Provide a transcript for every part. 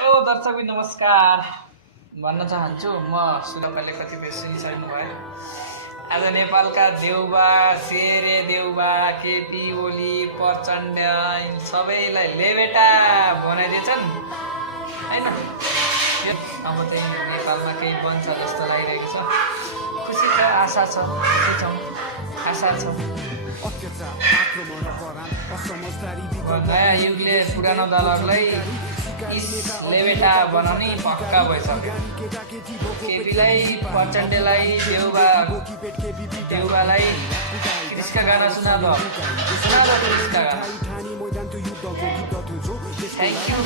ओ दर्शक नमस्कार भन्न चाहन्छु म सुलकले कतिपय सुनिसक्नु भयो। आज नेपालका देउबा शेरे देउबा केपी ओली प्रचण्ड सबैलाई लेबेटा बनाइदिएछन् हैन। अब चाहिँ नेपालमा केही बन्छ जस्तो लागिरहेको छ। खुसी छ, आशा छ, खुसी छौँ, आशा छ। नयाँ युगले पुरानो दलहरूलाई लेबेटा बनाउने पक्का भइसक्यो। केपीलाई प्रचण्डलाई देउबालाई कृष्णका गाना सुना दो कृष्णका गाना। Thank you.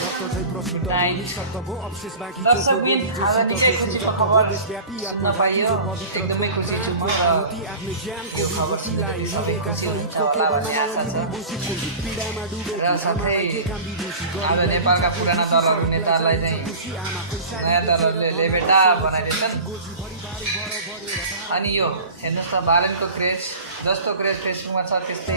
दर्शकबिन आज निकै खुसीको खबर सुन्न पाइयो। एकदमै खुसी छु म यो खबर सबै खुसी हुन्छ होला भन्ने आशा छ। र साथै आज नेपालका पुराना दलहरू नेताहरूलाई चाहिँ नयाँ दलहरूले लेबेटा बनाइदिन्छन्। अनि यो हेर्नुहोस् त बालनको क्रेज जस्तो क्रेज फेसबुकमा छ त्यस्तै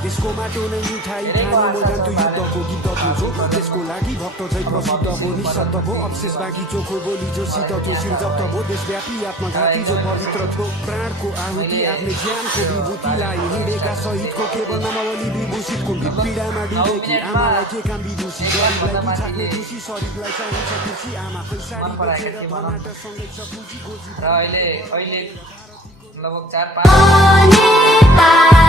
त्यसको माटो नै मिठाई खानु मोजान्तो युद्धको गीत जो त्यसको लागि भक्त झै प्रसिद्ध हो निशब्द हो अवशेष बाँकी चोखो बोली जो सिद्ध थियो सिर्जप्त हो देशव्यापी आत्मघाती जो पवित्र थियो प्राणको आहुति आफ्नो ज्यानको विभूतिलाई हिँडेका शहीदको केवल नामावली विभूषितको पीडामा डुबेकी आमालाई के काम विदुषी गरीबलाई बिछाक्ने खुसी शरीरलाई चाहिन्छ खुसी आमा पैसारी बोकेर टमाटर सँगै छ खुसी गोजी र अहिले लगभग 4-5